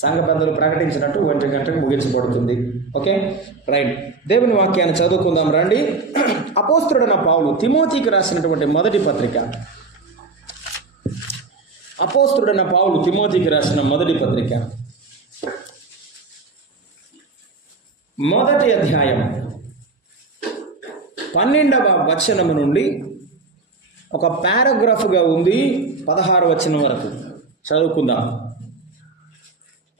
సంఘ పెద్దలు ప్రకటించినట్టు 1 గంటకు ముగించబడుతుంది. Okay, right. దేవుని వాక్యాన్ని చదువుకుందాం రండి. అపోస్తలుడైన పౌలు తిమోతికి రాసినటువంటి మొదటి పత్రిక. అపోస్తలుడైన పౌలు తిమోతికి రాసిన మొదటి పత్రిక, మొదటి అధ్యాయం 12వ వచనము నుండి ఒక పారాగ్రాఫ్గా ఉంది 16వ వచనం వరకు చదువుకుందాం.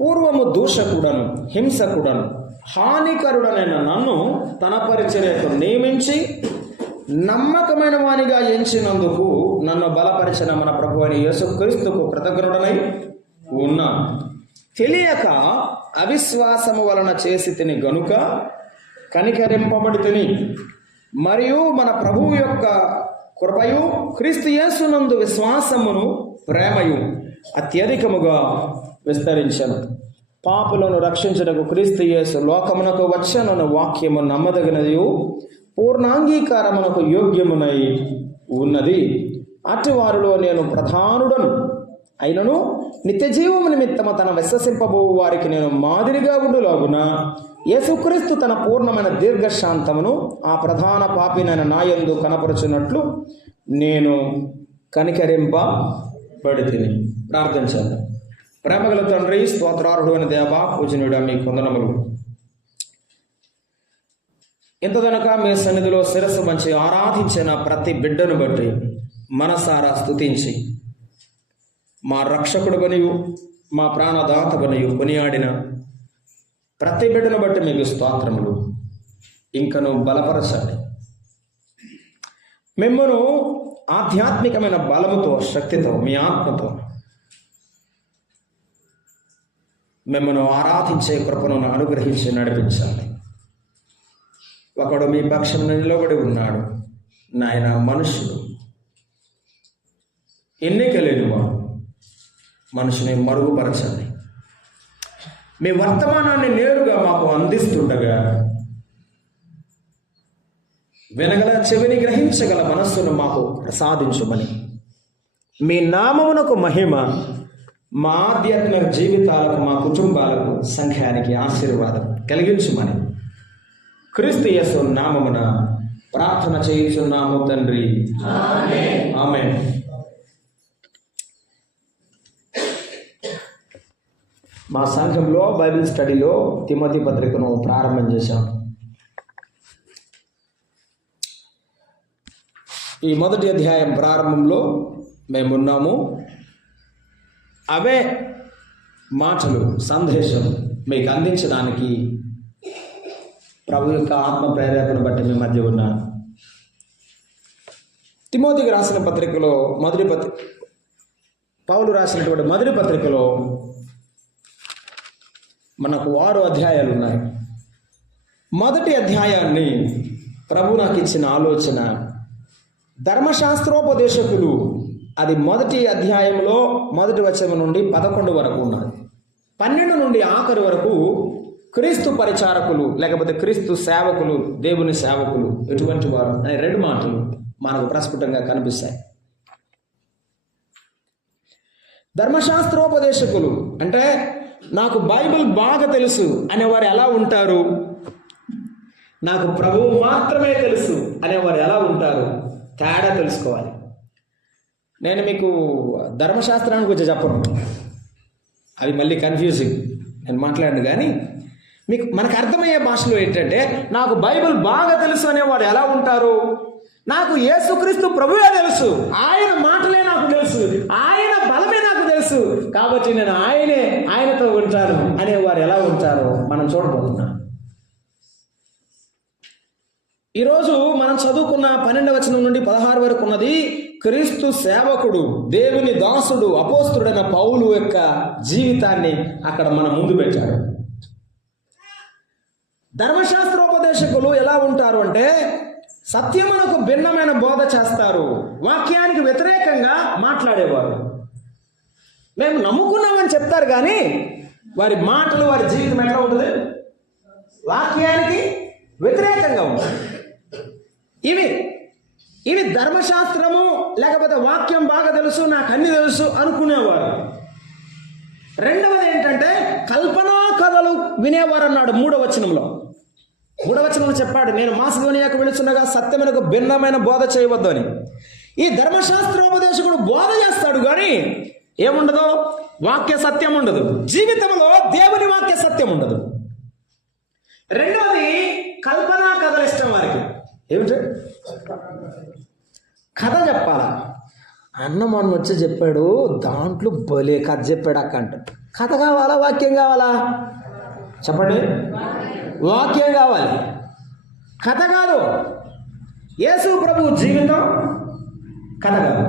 పూర్వము దూషకుడను, హింసకుడను, హానికరుడనైన నన్ను తన పరిచర్యకు నియమించి నమ్మకమైన వానిగా ఎంచినందుకు నన్ను బలపరిచిన మన ప్రభు అయిన యేసుక్రీస్తుకు కృతజ్ఞుడనై ఉన్నాను. తెలియక అవిశ్వాసము వలన చేసి తిని గనుక కనికరింపబడి తిని, మరియు మన ప్రభువు యొక్క కృపయు క్రీస్తు యేసునందు విశ్వాసమును ప్రేమయు అత్యధికముగా విస్తరించను. పాపులను రక్షించుటకు క్రీస్తు యేసు లోకమునకు వచ్చనను వాక్యము నమ్మదగినదియు పూర్ణాంగీకారమునకు యోగ్యమునై ఉన్నది. అటు వారిలో నేను ప్రధానుడను అయినను నిత్య జీవము నిమిత్తము తన విశ్వసింపబో వారికి నేను మాదిరిగా ఉండులాగున యేసుక్రీస్తు తన పూర్ణమైన దీర్ఘశాంతమును ఆ ప్రధాన పాపినైన నాయందు కనపరుచున్నట్లు నేను కనికరింపబడితిని. ప్రార్థన చేద్దాం. ప్రేమగల తండ్రి, స్తోత్రార్హుడు అయిన దేవ, పూజనీయుడా, మీ వందనములు. ఇంతదనక మీ సన్నిధిలో శిరస్సు మంచి ఆరాధించిన ప్రతి బిడ్డను బట్టి మనసారా స్తుతించి, మా రక్షకుడు బనియు మా ప్రాణదాత బనియు కొనియాడిన ప్రతి బిడ్డను బట్టి మీకు స్తోత్రములు. ఇంకను బలపరచాలి. మిమ్మను ఆధ్యాత్మికమైన బలముతో, శక్తితో, మీ ఆత్మతో మిమ్మను ఆరాధించే కృపను అనుగ్రహించి నడిపించాలి. ఒకడు మీ పక్షం నిలబడి ఉన్నాడు, నాయన మనుషుడు ఎన్నిక లేని వాడు, మనుషుని మరుగుపరచండి. మీ వర్తమానాన్ని నేరుగా మాకు అందిస్తుండగా వినగల చెవిని గ్రహించగల మనస్సును మాకు ప్రసాదించుమని, మీ నామమునకు మహిమ మా ఆధ్యాత్మిక జీవితాలకు, మా కుటుంబాలకు, సంఘానికి ఆశీర్వాదం కలిగించుమని క్రీస్తు యేసు నామమున ప్రార్థన చేయుచున్నాము తండ్రి, ఆమేన్. మా సంఘంలో బైబిల్ స్టడీలో తిమోతి పత్రికను ప్రారంభం చేశాం. ఈ మొదటి అధ్యాయం ప్రారంభంలో మేమున్నాము. అవే మాటలు, సందేశం మీకు అందించడానికి ప్రభు యొక్క ఆత్మ ప్రేరేపణ బట్టి మీ మధ్య ఉన్నాను. తిమోతికి రాసిన పత్రికలో పౌలు రాసినటువంటి మొదటి పత్రికలో మనకు 6 అధ్యాయాలు ఉన్నాయి. మొదటి అధ్యాయాన్ని ప్రభు నాకు ఇచ్చిన ఆలోచన, ధర్మశాస్త్రోపదేశకులు, అది మొదటి అధ్యాయంలో మొదటి వచనం నుండి 11 వరకు ఉన్నది. 12 నుండి ఆఖరి వరకు క్రీస్తు పరిచారకులు లేకపోతే క్రీస్తు సేవకులు, దేవుని సేవకులు ఎటువంటి వారు అనే 2 మాటలు మనకు ప్రస్ఫుటంగా కనిపిస్తాయి. ధర్మశాస్త్రోపదేశకులు అంటే నాకు బైబిల్ బాగా తెలుసు అనేవారు ఎలా ఉంటారు, నాకు ప్రభువు మాత్రమే తెలుసు అనేవారు ఎలా ఉంటారు, తేడా తెలుసుకోవాలి. నేను మీకు ధర్మశాస్త్రాన్ని గురించి చెప్పను, అది మళ్ళీ కన్ఫ్యూజింగ్, నేను మాట్లాడను. కానీ మీకు మనకు అర్థమయ్యే భాషలో ఏంటంటే, నాకు బైబిల్ బాగా తెలుసు అనేవాడు ఎలా ఉంటారు, నాకు యేసుక్రీస్తు ప్రభువే తెలుసు, ఆయన మాటలే నాకు తెలుసు, ఆయన బలమే నాకు తెలుసు, కాబట్టి నేను ఆయనతో ఉంటాను అనేవారు ఎలా ఉంటారో మనం చూడబోతున్నాం. ఈరోజు మనం చదువుకున్న 12వ వచనం నుండి 16 వరకు ఉన్నది క్రీస్తు సేవకుడు, దేవుని దాసుడు, అపోస్తలుడైన పౌలు యొక్క జీవితాన్ని అక్కడ మన ముందు పెట్టాడు. ధర్మశాస్త్రోపదేశకులు ఎలా ఉంటారు అంటే, సత్యమునకు భిన్నమైన బోధ చేస్తారు, వాక్యానికి వ్యతిరేకంగా మాట్లాడేవారు. మేము నమ్ముకున్నామని చెప్తారు కానీ వారి మాటలు, వారి జీవితం ఎట్లా ఉంటుంది, వాక్యానికి వ్యతిరేకంగా ఉంటుంది. ఇవి ధర్మశాస్త్రము లేకపోతే వాక్యం బాగా తెలుసు, నాకు అన్ని తెలుసు అనుకునేవారు. రెండవది ఏంటంటే వినేవారు అన్నాడు 3వ వచనంలో. 3వ వచనంలో చెప్పాడు, నేను మాసిదోనియాకు వెళుచుండగా సత్యమునకు భిన్నమైన బోధ చేయవద్దు అని. ఈ ధర్మశాస్త్రోపదేశకుడు బోధ చేస్తాడు కానీ ఏముండదు, వాక్య సత్యం ఉండదు. జీవితంలో దేవుని వాక్య సత్యం ఉండదు. రెండవది కల్పనా కథలు ఇష్టం వారికి. ఏమిటి? కథ చెప్పాలా? అన్న మొన్న వచ్చి చెప్పాడు, దాంట్లో భలే కథ చెప్పాడు అక్క అంటే. కథ కావాలా వాక్యం కావాలా? చెప్పండి. వాక్యం కావాలి, కథ కాదు. యేసు ప్రభు జీవితం కథ కాదు.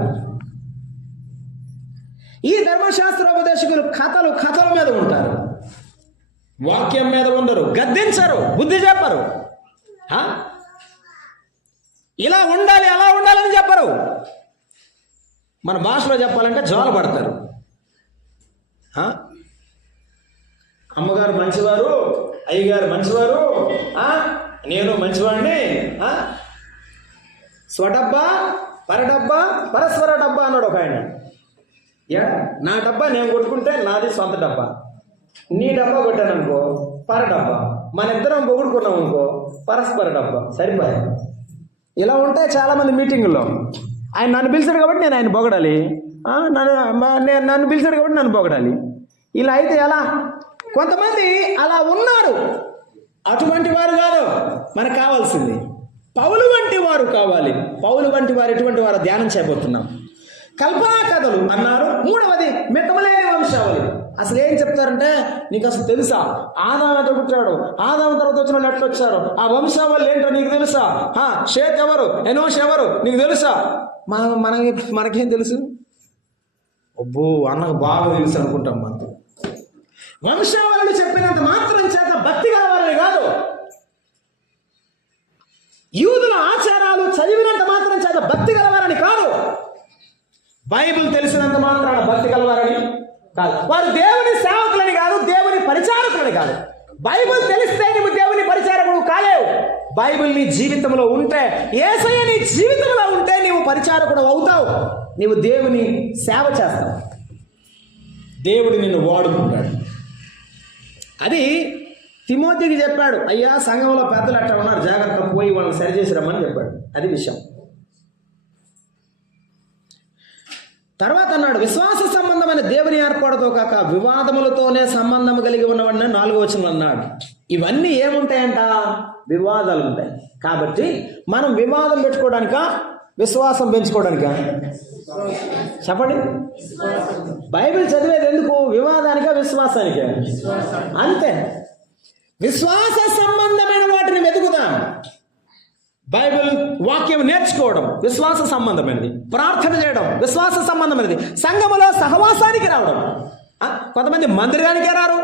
ఈ ధర్మశాస్త్రోపదేశకులు కథల మీద ఉంటారు, వాక్యం మీద ఉండరు, గద్దించరు, బుద్ధి చెప్పరు, ఇలా ఉండాలి అలా ఉండాలని చెప్పరు. మన భాషలో చెప్పాలంటే జోల పడతారు. అమ్మగారు మంచివారు, అయ్యగారు మంచివారు, నేను మంచివాడిని, స్వడబ్బా పరడబ్బా పరస్పర డబ్బా అన్నాడు ఒక ఆయన. నా డబ్బా నేను కొట్టుకుంటే నాది సొంత డబ్బా, నీ డబ్బా కొట్టాను అనుకో పర డబ్బా, మన ఇద్దరం పొగుడుకున్నాం అనుకో పరస్పర డబ్బా. సరిపోయా. ఇలా ఉంటాయి చాలామంది మీటింగుల్లో. ఆయన నన్ను పిలిచాడు కాబట్టి నేను ఆయన పొగడాలి, నన్ను పిలిచాడు కాబట్టి నన్ను పొగడాలి. ఇలా అయితే ఎలా? కొంతమంది అలా ఉన్నారు. అటువంటి వారు కాదు మనకు కావాల్సింది. పౌలు వంటి వారు కావాలి. పౌలు వంటి వారు ఎటువంటి వారు ధ్యానం చేయబోతున్నాం. కల్పనా కథలు అన్నారు. 3వది మితమలేని వంశావళి. అసలు ఏం చెప్తారంటే, నీకు అసలు తెలుసా ఆదాము ఎట్లా పుట్టాడు, ఆదాము తర్వాత వచ్చిన వాళ్ళు ఎట్లా వచ్చారు, ఆ వంశావళి ఏంటో నీకు తెలుసా, షేత్ ఎవరు, ఎనోష్ ఎవరు నీకు తెలుసా? మనకేం తెలుసు? అబ్బో అన్నకు బాగా తెలుసు అనుకుంటాం. మనకు వంశావళులు చెప్పినంత మాత్రం చేత భక్తి గలవారని కాదు, యూదుల ఆచారాలు చదివినంత మాత్రం చేత భక్తి గలవారని కాదు, బైబిల్ తెలిసినంత మాత్రాన భక్తి గలవారని కాదు. వారు దేవుని సేవకులని కాదు, దేవుని పరిచారకులని కాదు. బైబిల్ తెలిస్తే నువ్వు దేవుని పరిచారకుడు కాలేవు. బైబిల్ నీ జీవితంలో ఉంటే, యేసయ్య నీ జీవితంలో ఉంటే నీవు పరిచారకుడు అవుతావు. నీవు దేవుని సేవ చేస్తావు, దేవుడు నిన్ను వాడుకుంటాడు. అది తిమోతికి చెప్పాడు. అయ్యా సంఘంలో పెద్దలు అట్లా ఉన్నారు, జాగ్రత్త, పోయి వాళ్ళని సరిచేసి రమ్మని చెప్పాడు. అది విషయం. తర్వాత అన్నాడు, విశ్వాస సంబంధమైన దేవుని ఏర్పాటుతో కాక వివాదములతోనే సంబంధం కలిగి ఉన్నవాడిని 4వ వచనం అన్నాడు. ఇవన్నీ ఏముంటాయంట? వివాదాలు ఉంటాయి. కాబట్టి మనం వివాదం పెట్టుకోవడానికా, విశ్వాసం పెంచుకోవడానికా? చెప్పండి. బైబిల్ చదివేది ఎందుకు? వివాదానికా విశ్వాసానికా? అంతే. విశ్వాస సంబంధమైన వాటిని వెతుకుదాం. బైబిల్ వాక్యం నేర్చుకోవడం విశ్వాస సంబంధమైనది, ప్రార్థన చేయడం విశ్వాస సంబంధమైనది, సంఘములో సహవాసానికి రావడం. కొంతమంది మందిరానికే రారు.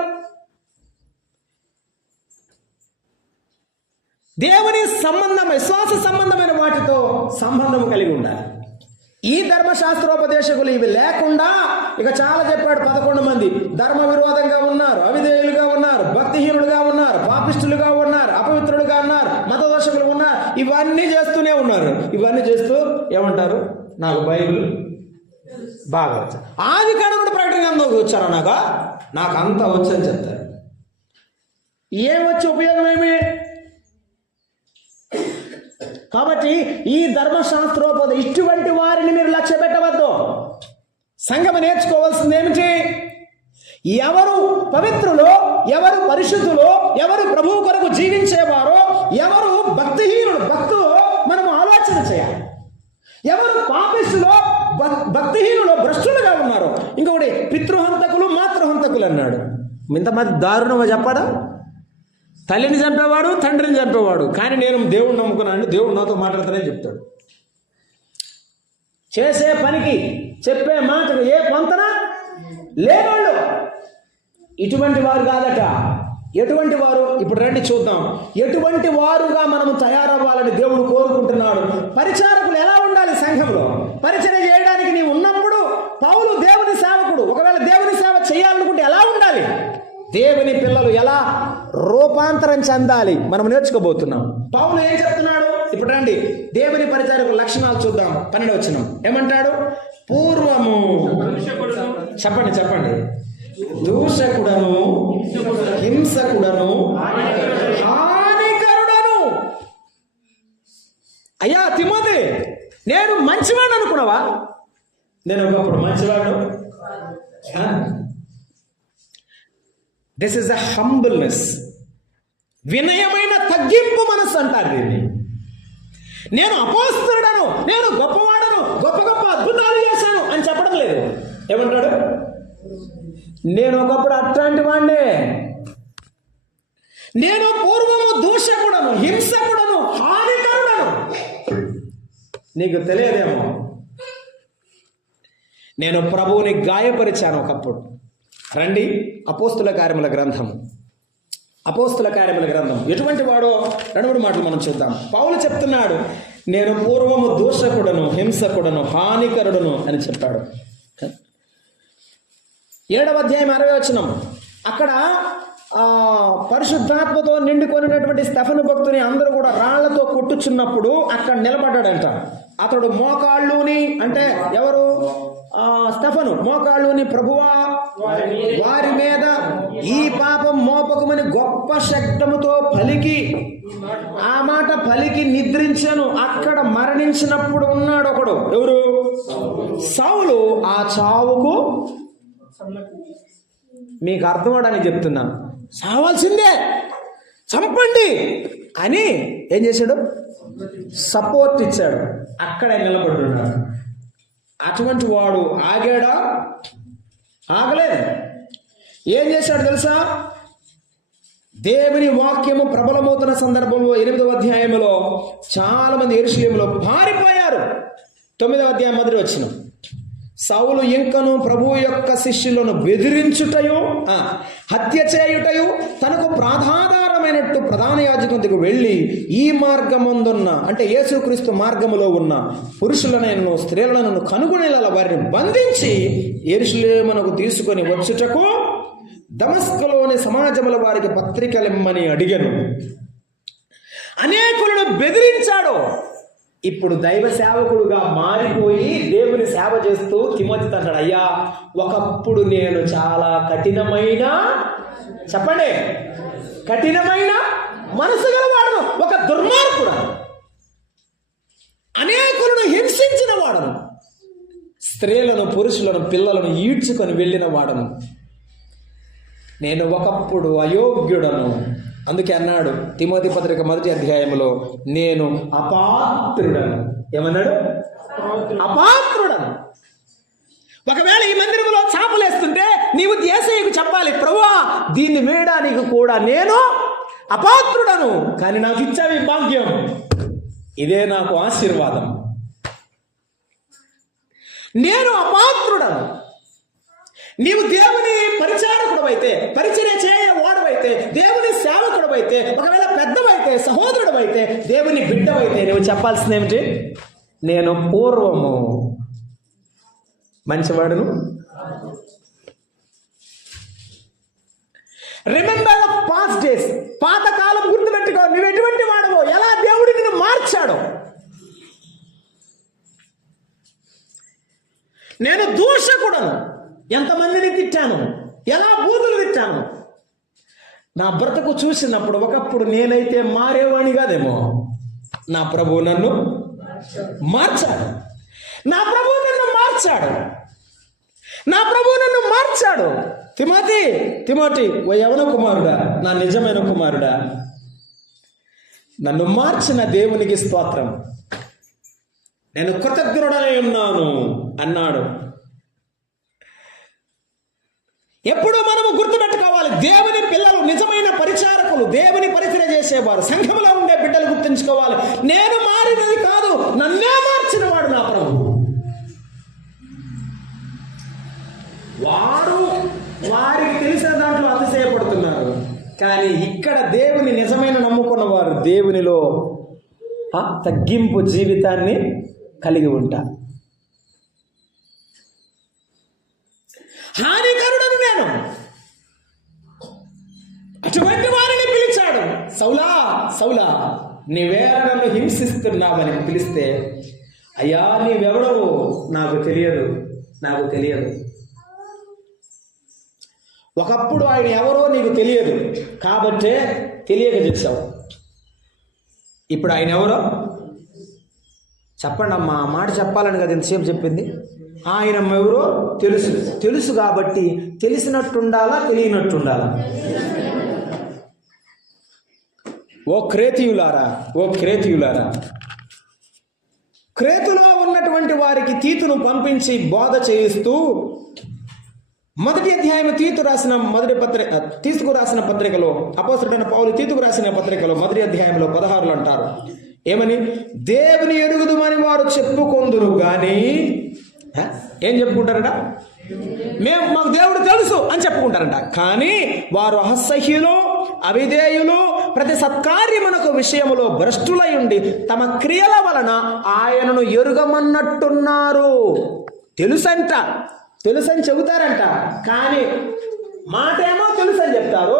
దేవుని సంబంధం, విశ్వాస సంబంధమైన వాటితో సంబంధం కలిగి ఉండాలి. ఈ ధర్మశాస్త్రోపదేశకులు ఇవి లేకుండా ఇక చాలా చెప్పాడు. 11 మంది ధర్మ విరోధంగా ఉన్నారు, అవిధేయులుగా ఉన్నారు, భక్తిహీనులుగా ఉన్నారు, పాపిష్టులుగా ఉన్నారు, అపవిత్రులుగా ఉన్నారు, మతదోషకులు ఉన్నారు. ఇవన్నీ చేస్తూనే ఉన్నారు. ఇవన్నీ చేస్తూ ఏమంటారు? నాకు బైబిల్ బాగా వచ్చు, ఆది కాండం ప్రకటన గ్రంథంలోకి వచ్చారా, నాకు అంతా వచ్చని చెప్తారు. ఏమొచ్చి ఉపయోగం ఏమి? కాబట్టి ఈ ధర్మశాస్త్రోపదేశం ఇటువంటి వారిని మీరు లక్ష్య పెట్టవద్దు. సంఘము నేర్చుకోవాల్సింది ఏమిటి? ఎవరు పవిత్రులో, ఎవరు పరిశుద్ధులో, ఎవరు ప్రభువు కొరకు జీవించేవారో, ఎవరు భక్తులు మనము ఆలోచన చేయాలి. ఎవరు పాపిస్తులో, భక్తిహీనులో, భ్రష్టులుగా ఉన్నారు. ఇంకొకటి పితృహంతకులు, మాతృహంతకులు అన్నాడు. ఇంతమంది దారుణమా చెప్పడా? తల్లిని చంపేవాడు, తండ్రిని చంపేవాడు. కానీ నేను దేవుడిని నమ్ముకున్నాను, దేవుడు నాతో మాట్లాడతానని చెప్తాడు. చేసే పనికి, చెప్పే మాటకు ఏ పొంతన లేవాళ్ళు. ఇటువంటి వారు కాదట. ఎటువంటి వారు? ఇప్పుడు రండి చూద్దాం. ఎటువంటి వారుగా మనము తయారవ్వాలని దేవుడు కోరుకుంటున్నాడు. పరిచారకులు ఎలా ఉండాలి సంఘంలో? పరిచర్య చేయడానికి నీవు ఉన్నప్పుడు పౌలు దేవుని సేవకుడు. ఒకవేళ దేవుని సేవ చేయాలనుకుంటే ఎలా ఉండాలి? దేవుని పిల్లలు ఎలా రూపాంతరం చెందాలి మనం నేర్చుకోబోతున్నాం. పౌలు ఏం చెప్తున్నాడు? ఇప్పుడు రండి దేవుని పరిచారకుల లక్షణాలు చూద్దాం. 12వ వచనం ఏమంటాడు? పూర్వము చెప్పండి దూషకుడను, హింసకుడను, అనుకున్నావా? నేను ఒకప్పుడు మంచివాడు. దిస్ ఇస్ అ హంబుల్నెస్, వినయమైన తగ్గింపు మనస్సు అంటారు దీన్ని. నేను అపోస్తలుడను, నేను గొప్పవాడను, గొప్ప గొప్ప అద్భుతాలు చేశాను అని చెప్పడం లేదు. ఏమంటాడు? నేను ఒకప్పుడు అట్లాంటి వాడినే, నేను పూర్వము దూషకుడను, హింసకుడను, హానికరుడను. నీకు తెలియదేమో, నేను ప్రభువుని గాయపరిచాను ఒకప్పుడు. రండి అపోస్తుల కార్యముల గ్రంథం. అపోస్తుల కార్యముల గ్రంథం ఎటువంటి వాడో 2 మాటలు మనం చూద్దాం. పౌలు చెప్తున్నాడు, నేను పూర్వము దూషకుడను, హింసకుడను, హానికరుడను అని చెప్పాడు. 7వ అధ్యాయం 60వ వచనం. అక్కడ పరిశుద్ధాత్మతో నిండుకొనినటువంటి స్తెఫను భక్తుని అందరూ కూడా రాళ్లతో కొట్టుచున్నప్పుడు అక్కడ నిలబడ్డాడంట. అతడు మోకాళ్ళుని, అంటే ఎవరు? స్తెఫను మోకాళ్ళుని, ప్రభువా వారి మీద ఈ పాపం మోపకమని గొప్ప శబ్దముతో పలికి, ఆ మాట పలికి నిద్రించను. అక్కడ మరణించినప్పుడు ఉన్నాడు ఒకడు. ఎవరు? సౌలు. ఆ చావుకు మీకు అర్థమవడానికి చెప్తున్నాను, చావాల్సిందే, చంపండి అని ఏం చేశాడు? సపోర్ట్ ఇచ్చాడు. అక్కడే నిలబడున్నాడు. అటువంటి వాడు ఆగాడా? ఆగలేదు. ఏం చేశాడు తెలుసా? దేవుని వాక్యము ప్రబలమవుతున్న సందర్భంలో 8వ అధ్యాయంలో చాలా మంది యెరూషలేములో పారిపోయారు. 9వ అధ్యాయం 1వ వచనం. సౌలు ఇంకను ప్రభువు యొక్క శిష్యులను బెదిరించుటయు, హత్య చేయుటయు, తనకు ప్రాధాధారమైనట్టు ప్రధాన యాజకునికి వెళ్ళి ఈ మార్గమందున్న, అంటే యేసుక్రీస్తు మార్గములో ఉన్న పురుషులనైనను స్త్రీలను కనుగొనేలా వారిని బంధించి యెరూషలేమునకు తీసుకొని వచ్చుటకు దమస్కులోని సమాజముల వారికి పత్రికలిమ్మని అడిగాను. అనేకులను బెదిరించాడు. ఇప్పుడు దైవ సేవకుడుగా మారిపోయి దేవుని సేవ చేస్తూ తిమోతితో అంటాడు, అయ్యా ఒకప్పుడు నేను చాలా కఠినమైన, చెప్పండి, కఠినమైన మనసు గలవాడను, ఒక దుర్మార్గుడు, అనేకులను హింసించిన వాడను, స్త్రీలను, పురుషులను, పిల్లలను ఈడ్చుకొని వెళ్ళిన వాడను. నేను ఒకప్పుడు అయోగ్యుడను. అందుకే అన్నాడు తిమోతి పత్రిక 1వ అధ్యాయంలో, నేను అపాత్రుడను. ఏమన్నాడు? అపాత్రుడను. ఒకవేళ ఈ మందిరంలో చాపలేస్తుంటే నీవు యేసయ్యకు చెప్పాలి, ప్రభువా దీన్ని వేయడానికి కూడా నేను అపాత్రుడను, కానీ నాకు ఇచ్చావి భాగ్యం, ఇదే నాకు ఆశీర్వాదం. నేను అపాత్రుడను. నీవు దేవుని పరిచారకుడవైతే, పరిచర్య చేయవాడవైతే, దేవుని సేవకుడవైతే, ఒకవేళ పెద్దవైతే, సహోదరుడవైతే, దేవుని బిడ్డవైతే నువ్వు చెప్పాల్సింది ఏమిటి? నేను పూర్వము మంచివాడును. Remember the past days. పాతకాలం గుర్తుపెట్టుకో. నువ్వు ఎటువంటి వాడవో, ఎలా దేవుడు నిన్ను మార్చాడో. నేను దూషకుడను, ఎంతమందిని తిట్టాను, ఎలా బూతులు తిట్టాను. నా బ్రతుకు చూసినప్పుడు ఒకప్పుడు నేనైతే మారేవాణి కాదేమో. నా ప్రభువు నన్ను మార్చాడు. నా ప్రభువు నన్ను మార్చాడు. నా ప్రభువు నన్ను మార్చాడు. తిమోతి ఓ యవన కుమారుడా, నా నిజమైన కుమారుడా, నన్ను మార్చిన దేవునికి స్తోత్రం, నేను కృతజ్ఞుడై ఉన్నాను అన్నాడు. ఎప్పుడు మనము గుర్తుపెట్టుకోవాలి, దేవుని పిల్లలు, నిజమైన పరిచారకులు, దేవుని పరిచర్య చేసేవారు, సంఘంలో ఉండే బిడ్డలు గుర్తుంచుకోవాలి, నేను మారినది కాదు, నన్నే మార్చిన వాడు నా ప్రభువు. వారికి తెలిసిన దాంట్లో అతిశయపడుతున్నారు, కానీ ఇక్కడ దేవుని నిజమైన నమ్ముకున్న వారు దేవునిలో తగ్గింపు జీవితాన్ని కలిగి ఉంటారు. హానికరుడను నేను, అటువంటి వారిని పిలిచాడు. సౌలా సౌలా నీవేళ నన్ను హింసిస్తున్నావని పిలిస్తే, అయ్యా నీవెవడవు నాకు తెలియదు. ఒకప్పుడు ఆయన ఎవరో నీకు తెలియదు కాబట్టే తెలియక చేశావు. ఇప్పుడు ఆయన ఎవరో చెప్పండి అమ్మా, ఆ మాట చెప్పాలని కదా ఇంతసేపు చెప్పింది. ఆయన ఎవరో తెలుసు. తెలుసు కాబట్టి తెలిసినట్టుండాలా, తెలియనట్టుండాలా? ఓ క్రేతీయులారా, క్రేతులో ఉన్నటువంటి వారికి తీతును పంపించి బోధ చేయిస్తూ మొదటి అధ్యాయం తీతుకు రాసిన పత్రికలో అపోస్తలుడైన పౌలు తీతుకు రాసిన పత్రికలో మొదటి అధ్యాయంలో 16 అంటారు. ఏమని? దేవుని ఎరుగుదుమని వారు చెప్పుకొందురు గాని ఏం చెప్పుకుంటారట? మాకు దేవుడు తెలుసు అని చెప్పుకుంటారంట. కానీ వారు అసహ్యులు, అవిధేయులు, ప్రతి సత్కార్యమునకు విషయములో భ్రష్టులై ఉండి తమ క్రియల వలన ఆయనను ఎరుగమన్నట్టున్నారు. తెలుసని చెబుతారంట, కానీ మాట ఏమో తెలుసని చెప్తారు,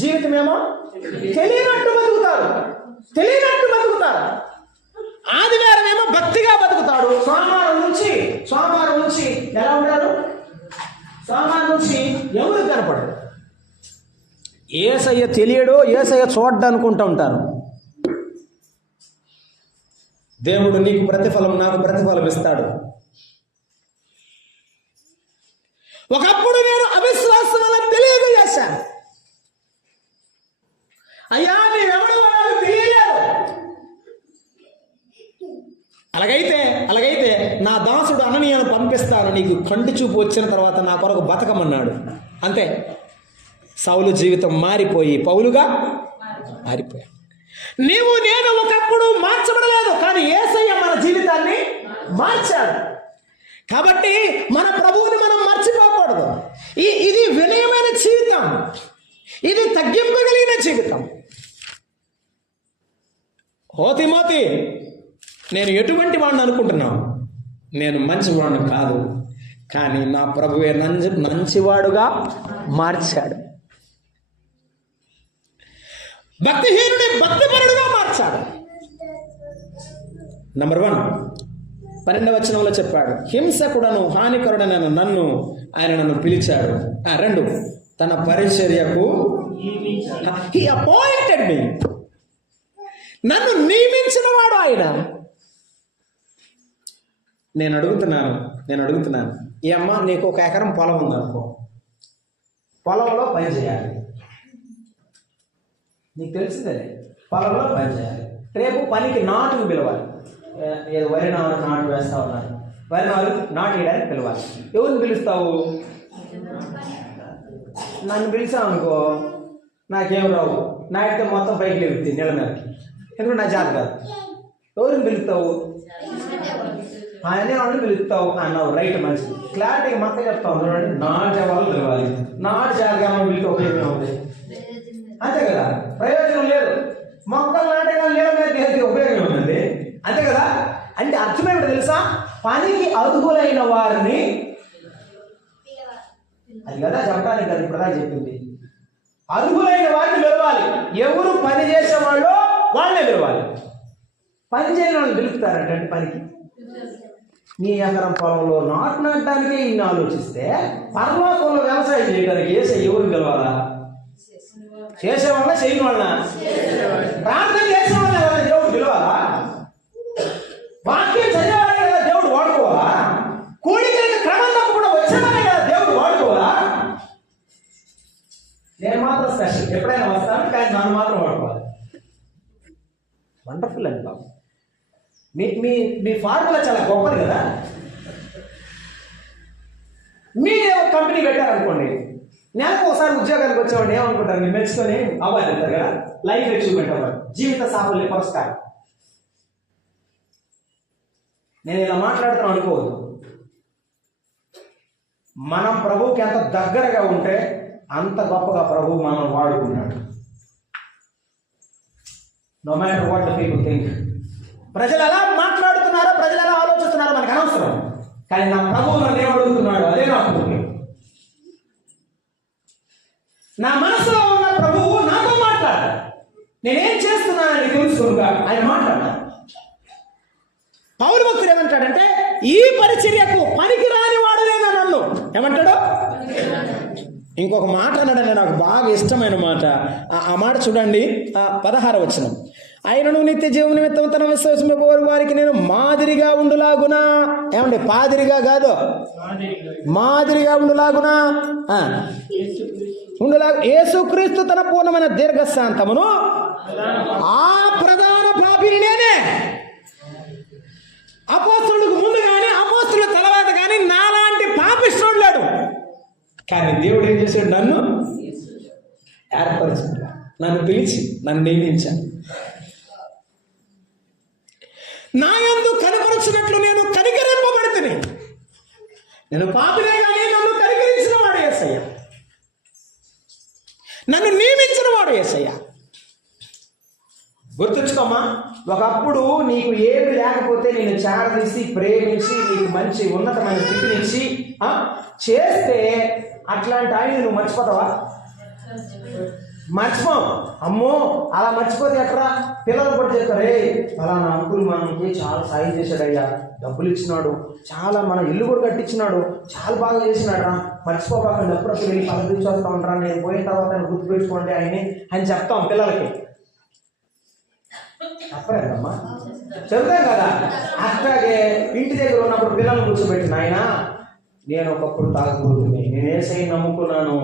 జీవితమేమో తెలియనట్టు బతుకుతారు. ఆదివారం ఏమో భక్తిగా బతుకుతాడు. సోమవారం నుంచి ఎలా ఉంటారు? సోమవారం నుంచి ఎవరు కనపడరు. యేసయ్య తెలియడో, యేసయ్య చూడ్డనుకుంటూ ఉంటారు. దేవుడు నీకు ప్రతిఫలం, నాకు ప్రతిఫలం ఇస్తాడు. ఒకప్పుడు నేను అవిశ్వాసం వల్ల తెలియక చేశాను. అయ్యా నీవెవడో నాకు తెలియలేదు. అలాగైతే నా దాసుడు అననీయను పంపిస్తాను, నీకు కంటి చూపు వచ్చిన తర్వాత నా కొరకు బతకమన్నాడు. అంతే, సౌలు జీవితం మారిపోయి పౌలుగా మారిపోయాడు. నేను ఒకప్పుడు మార్చబడలేదు, కానీ యేసయ్య మన జీవితాన్ని మార్చాడు. కాబట్టి మన ప్రభువుని మనం మర్చిపోకూడదు. ఇది వినయమైన జీవితం, ఇది తగ్గింపగలిగిన జీవితం. తిమోతి, నేను ఎటువంటి వాడిని అనుకుంటున్నావు? నేను మంచివాడిని కాదు, కానీ నా ప్రభువే మంచివాడుగా మార్చాడు. భక్తిహీనుడి భక్తిపరుడుగా మార్చాడు. నంబర్ 1, 12వ వచనంలో చెప్పాడు, హింసకుడను హానికరుడనైన నన్ను ఆయన నన్ను పిలిచాడు. 2, తన పరిచర్యకు he appointed me, నన్ను నియమించిన వాడు ఆయన. నేను అడుగుతున్నాను, ఈ అమ్మ నీకు 1 ఎకరం పొలం ఉందనుకో, పొలంలో పని చేయాలి. నీకు తెలిసిందే, పొలంలో పని చేయాలి. రేపు పనికి నాటుకు పిలవాలి. వరి నాటు వేస్తా ఉన్నారు, వరి నాటు వేయడానికి పిలవాలి. ఎవరిని పిలుస్తావు? నన్ను పిలిచావు అనుకో, నాకేం రావు, నాటితే మొత్తం పైకి లేవుతుంది నీళ్ళ మీదకి, ఎందుకంటే నా జాతి కాదు. ఎవరిని పిలుస్తావు? ఆయనే వాళ్ళని పిలుస్తావు అన్నావు. రైట్, మంచిది, క్లారిటీగా మొత్తం చెప్తావు. చూడండి, నాటే వాళ్ళు పిలవాలి. నాటు జాతిగా పిలితే ఉపయోగం అవుతుంది, అంతే కదా? ప్రయోజనం లేదు. మొక్కలు నాటే వాళ్ళు నీళ్ళ మీద ఉపయోగం ఉందండి, అంతే కదా? అంటే అర్థమేమిటో తెలుసా? పనికి అర్హులైన వారిని, అది కదా చెప్పడానికి కదా ఇప్పుడు చెప్పింది, అర్హులైన వారిని పిలవాలి. ఎవరు పని చేసేవాళ్ళో వాళ్ళే పిలవాలి. పని చేయని వాళ్ళని పిలుస్తారంటే పనికి. నీ ఎకరం పొలంలో నాటడానికే ఇన్ని ఆలోచిస్తే పరలోకంలో వ్యవసాయం చేయడానికి ఎవరు పిలవాలా? చేసేవాళ్ళ, చేయని వాళ్ళ, ప్రార్థన చేసేవాళ్ళ దేవుడు పిలవాలా? వాక్యం చదివేవాడే కదా దేవుడు వాడుకోవాలా? కూడికలకి క్రమం తప్పకుండా వచ్చేవాడే కదా దేవుడు వాడుకోవాలా? నేను మాత్రం స్పెషల్, ఎప్పుడైనా వస్తాను, కానీ నన్ను మాత్రం వాడుకోవాలి. వండర్ఫుల్ అండి బాబు. మీ ఫార్ములా చాలా గొప్పది కదా. మీరే ఒక కంపెనీ పెట్టారనుకోండి, నెలకు ఒకసారి ఉద్యోగానికి వచ్చేవాడిని ఏమనుకుంటారు? మీరు మెచ్చుకొని అవ్వాలి అంటారు కదా, లైఫ్ అచీవ్మెంట్ అవ్వాలి, జీవిత సాఫల్య పురస్కారం. నేను ఇలా మాట్లాడుతున్నాను అనుకోవద్దు. మనం ప్రభువుకి ఎంత దగ్గరగా ఉంటే అంత గొప్పగా ప్రభువు మనం వాడుకున్నాడు. No matter what the people think. ప్రజలు ఎలా మాట్లాడుతున్నారో, ప్రజలు ఎలా ఆలోచిస్తున్నారో మనకు అనవసరం, కానీ నా ప్రభువు నన్ను ఏమడుగుతున్నాడు అదే నాకు ముఖ్యం. నా మనసులో ఉన్న ప్రభువు నాతో మాట్లాడాలి. నేనేం చేస్తున్నానని తెలుసుకుంటా ఆయన మాట్లాడాలి. పౌలు భక్తుడు ఏమంటాడంటే, ఈ పరిచర్యకు పనికి రాని వాడునేనా నన్ను ఏమంటాడు? ఇంకొక మాట అన్నాడండి, నాకు బాగా ఇష్టమైన మాట. ఆ మాట చూడండి, 16వ వచనం. ఆయనను నిత్య జీవ నిమిత్తం తన విశ్వాసమే వారికి నేను మాదిరిగా ఉండులాగునా. ఏమండి, పాదిరిగా కాదు, మాదిరిగా ఉండులాగునా. యేసుక్రీస్తు తన పూర్ణమైన దీర్ఘశాంతమును ఆ ప్రధాన పాపిని నేనే. అపోస్తలులకు ముందు కానీ అపోస్తలుల తర్వాత కానీ నాలాంటి పాపిష్టుడు లేడు. కానీ దేవుడు ఏం చేశాడు? నన్ను ఏర్పరిచాడు, నన్ను పిలిచి నన్ను నియమించాడు. నా యందు కనపరచినట్లు నేను కనికరింపబడితిని. నేను పాపినే కానీ నన్ను కనికరించిన వాడు యేసయ్య, నన్ను నియమించిన వాడు యేసయ్య. గుర్తుంచుకోమా, ఒకప్పుడు నీకు ఏమి లేకపోతే నేను చేరదీసి ప్రేమించి నీకు మంచి ఉన్నతమైన స్థితినిచ్చి చేస్తే అట్లాంటి ఆయన నువ్వు మర్చిపోతావా? మర్చిపో. అమ్మో, అలా మర్చిపోతే ఎట్రా? పిల్లలు కూడా చెప్తారే, అలా నా అంకుల్ మనకి చాలా సాయం చేశాడయ్యా, డబ్బులు ఇచ్చినాడు, చాలా మన ఇల్లు కూడా కట్టించినాడు, చాలా బాగా చేసినాడా, మర్చిపోబాకండి, ఎప్పుడప్పుడు వెళ్ళి పదవి చూస్తూ ఉంటారా, నేను పోయిన తర్వాత ఆయన గుర్తుపెట్టుకోండి ఆయన్ని అని చెప్తాం పిల్లలకి. చెప్పలేదమ్మా, చెప్తాం కదా. అట్లాగే ఇంటి దగ్గర ఉన్నప్పుడు పిల్లల్ని కూర్చోబెట్టిన ఆయన, నేను ఒకప్పుడు తాగుబోతుంది, నేను యేసయ్య నమ్ముకున్నాను,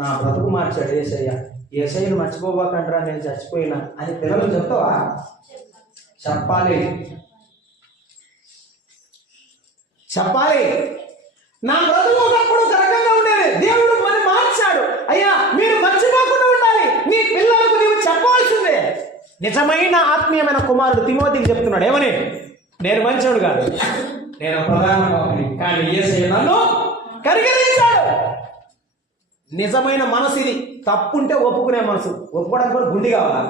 నా బ్రతుకు మార్చాడు యేసయ్య, యేసయ్యను మర్చిపోబాకంటారా నేను చచ్చిపోయినా అని పిల్లలు చెప్తావా? చెప్పాలి, చెప్పాలి. నా బ్రతుకు ఒకప్పుడు రకంగా ఉండేది, దేవుడు మరి మార్చాడు. అయ్యా, మీరు మర్చిపోకుండా ఉండాలి, నీ పిల్లలకు నీవు చెప్పవలసిందే. నిజమైన ఆత్మీయమైన కుమారుడు తిమోతికి చెప్తున్నాడు, ఏమని? నేను మంచోడు కాదు, నేను ప్రధాన పాపిని, కానీ యేసయ్య నన్ను కనికరించాడు. నిజమైన మనసు ఇది. తప్పుంటే ఒప్పుకునే మనసు, ఒప్పుకోవడానికి కూడా గుండె కావాలా?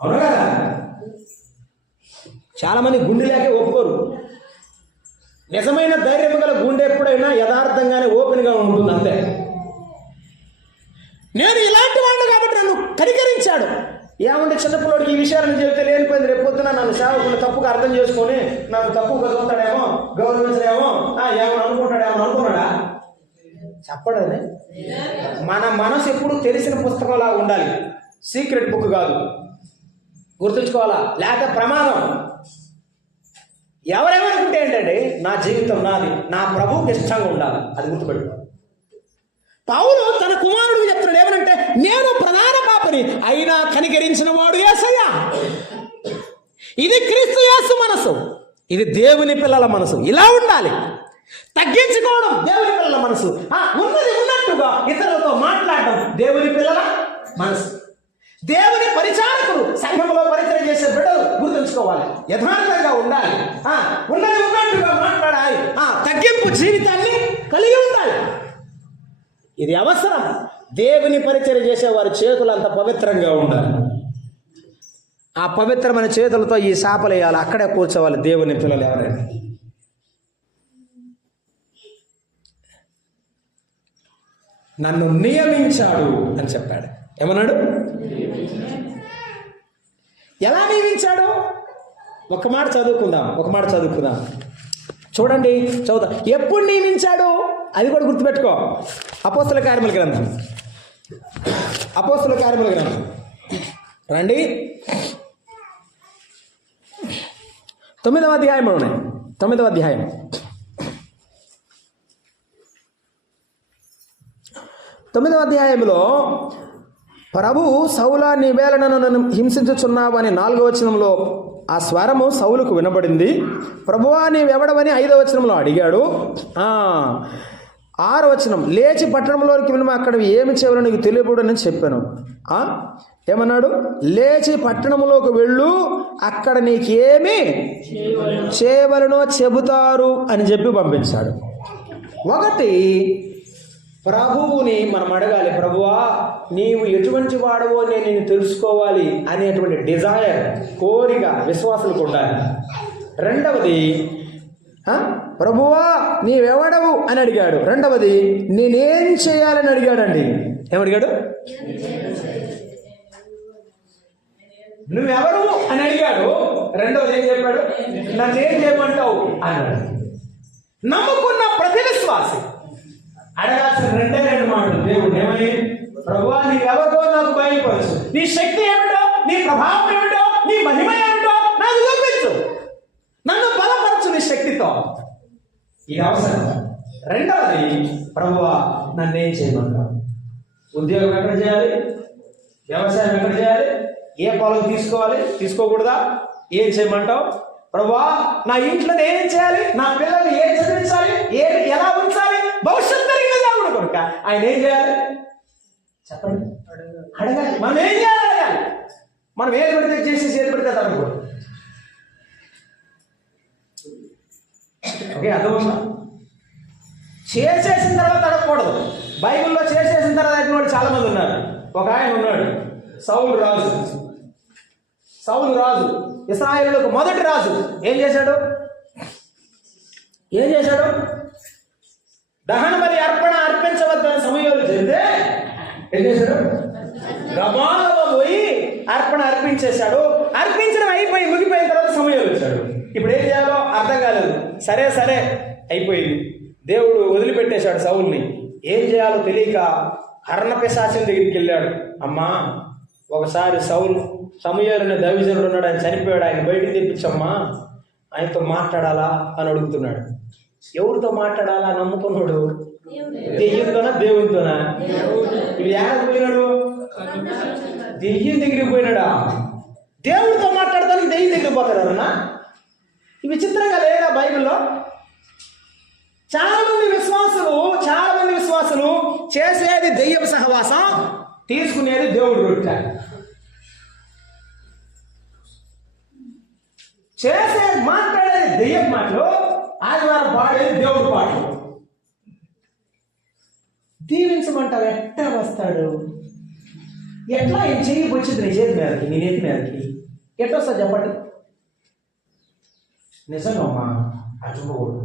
అవును కదా. చాలా మంది గుండె లేకే ఒప్పుకోరు. నిజమైన ధైర్యం గల గుండె ఎప్పుడైనా యథార్థంగానే ఓపెన్గా ఉంటుంది, అంతే. నేను ఇలాంటి వాడిని కాబట్టి నన్ను కనికరించాడు. ఏమంటే చిన్నపిల్లడికి ఈ విషయాలను చెబితే లేనిపోయింది, రేపు పొద్దున నన్ను సేవకుని తప్పుగా అర్థం చేసుకొని నన్ను తప్పుగా చదువుతాడేమో, గౌరవించడేమో, ఏమని అనుకుంటాడేమో అనుకున్నాడా? చెప్పడని. మన మనసు ఎప్పుడు తెలిసిన పుస్తకంలా ఉండాలి, సీక్రెట్ బుక్ కాదు. గుర్తుంచుకోవాలా, లేక ప్రమాదం. ఎవరెవరుకుంటే ఏంటండి, నా జీవితం నాది, నా ప్రభువుకి ఇష్టంగా ఉండాలి, అది గుర్తుపెట్టుకో. పౌలు తన కుమారుడు చెప్తున్నాడు ఏమనంటే, నేను ప్రధాన పాపని అయినా కనికరించిన వాడు యేసయ్య. ఇది క్రీస్తు యేసు మనసు, ఇది దేవుని పిల్లల మనసు. ఇలా ఉండాలి. తగ్గించుకోవడం దేవుని పిల్లల మనసు, ఉన్నది ఉన్నట్టుగా ఇతరులతో మాట్లాడడం దేవుని పిల్లల మనసు. దేవుని పరిచారకులు, సంఘంలో పరిచయం చేసే బిడ్డలు గుర్తుంచుకోవాలి, యథార్థంగా ఉండాలి, ఉన్నది ఉన్నట్టుగా మాట్లాడాలి, తగ్గింపు జీవితాన్ని కలిగి ఉండాలి. ఇది అవసరం. దేవుని పరిచయం చేసే వారి చేతులు అంత పవిత్రంగా ఉండాలి. ఆ పవిత్రమైన చేతులతో ఈ శాపలు వేయాలి, అక్కడే కూర్చోవాలి దేవుని పిల్లలు ఎవరైనా. నన్ను నియమించాడు అని చెప్పాడు. ఏమన్నాడు? ఎలా నియమించాడు? ఒక మాట చదువుకుందాం. చూడండి, చదువుతా. ఎప్పుడు నియమించాడు అది కూడా గుర్తుపెట్టుకో. అపోస్తల కార్యముల గ్రంథం రండి, 9వ అధ్యాయం ఉన్నాయి. 9వ అధ్యాయం 9వ అధ్యాయంలో ప్రభువు సౌలా నీవేళ నన్ను హింసించుచున్నావు అని 4వ వచనంలో ఆ స్వరము సౌలుకు వినబడింది. ప్రభువా నీవెవడవని 5వ వచనంలో అడిగాడు. 6వ వచనం, లేచి పట్టణంలోకి వెళ్ళి అక్కడ ఏమి చేయవలో నీకు తెలియబడని చెప్పాను. ఏమన్నాడు? లేచి పట్టణంలోకి వెళ్ళు, అక్కడ నీకేమి చేయవలనో చెబుతారు అని చెప్పి పంపించాడు. ఒకటి, ప్రభువుని మనం అడగాలి, ప్రభువా నీవు ఎటువంటి వాడవో నేను నిన్ను తెలుసుకోవాలి అనేటువంటి డిజైర్, కోరిక విశ్వాసాలకు ఉండాలి. రెండవది, ప్రభువా నీవెవడవు అని అడిగాడు. రెండవది, నేనేం చేయాలని అడిగాడండి. ఏమడిగాడు? నువ్వెవరు అని అడిగాడు. రెండవది ఏం చెప్పాడు? నన్నేం చేయమంటావు అన్నాడు. నమ్ముకున్న ప్రతి విశ్వాసి అడగాల్సిన రెండు మాటలు. దేవుడు ఏమని? ప్రభువా నీవెవరికో నాకు బయలుపరచు, నీ శక్తి ఏమిటో, నీ ప్రభావం ఏమిటో నీ మహిమ ఏమిటో నాకు చూపించు, నన్ను బలపరచు నీ శక్తితో. ఇది అవసరం. రెండవది, ప్రభువా నన్నేం చేయమంటావు? ఉద్యోగం ఎక్కడ చేయాలి? వ్యవసాయం ఎక్కడ చేయాలి? ఏ పొలం తీసుకోవాలి, తీసుకోకూడదా? ఏం చేయమంటావు? ప్రభువా నా ఇంట్లో ఏం చేయాలి? నా పిల్లల్ని ఏం చదివించాలి? ఎలా ఉంచాలి? భవిష్యత్తు తెలియదు కొడుక. ఆయన ఏం చేయాలి చెప్పండి? అడగాలి. మనం ఏం చేయాలి? అడగాలి. మనం ఏది పడితే చేసి చేతి పెడితే తనకూడదు. ఓకే, అర్థమవుతుందా? చేసేసిన తర్వాత అడగకూడదు. బైబిల్లో చేసేసిన తర్వాత అడిగిన చాలా మంది ఉన్నారు. ఒక ఆయన ఉన్నాడు, సౌలు రాజు, ఇశ్రాయేలులకు మొదటి రాజు. ఏం చేశాడు? దహన బలి అర్పించవద్దని సమయంలో చెప్తే ఏం చేశాడు? గబాగబా పోయి అర్పణ అర్పించేశాడు. అర్పించడం అయిపోయి ముగిపోయిన తర్వాత సమయం వచ్చాడు. ఇప్పుడు ఏం చేయాలో అర్థం కాలేదు. సరే అయిపోయింది. దేవుడు వదిలిపెట్టేశాడు సౌల్ని. ఏం చేయాలో తెలియక అరణ్యపిశాచం దగ్గరికి వెళ్ళాడు. అమ్మా, ఒకసారి సౌలు సమూయేలు దైవజనుడు ఉన్నాడు, ఆయన చనిపోయాడు, ఆయన బయటికి తెప్పించమ్మా, ఆయనతో మాట్లాడాలా అని అడుగుతున్నాడు. ఎవరితో మాట్లాడాలా? నమ్ముకున్నాడు. దెయ్యంతోనా దేవునితోనా? ఇప్పుడు ఏడకు పోయినాడు? దెయ్యం దగ్గరికి పోయినాడా? దేవుడితో మాట్లాడతానికి దెయ్యం దగ్గరికి పోతాడన్నా? ఇవి విచిత్రంగా లేదా బైబిల్లో? చాలా మంది విశ్వాసులు చేసేది దెయ్యపు సహవాసం, తీసుకునేది దేవుడు రొట్టె. మాట్లాడేది దెయ్యపు మాటలు, ఆదివారం పాడేది దేవుడు పాటలు. దీవించమంటావు, ఎట్లా వస్తాడు? ఎట్లా ఏం చెయ్యి వచ్చింది నీ చేతి మీదకి, నీ నేతి మీదకి ఎట్లా వస్తుంది చెప్పండి? నిజంగా అమ్మా, అటు ఉండకూడదు.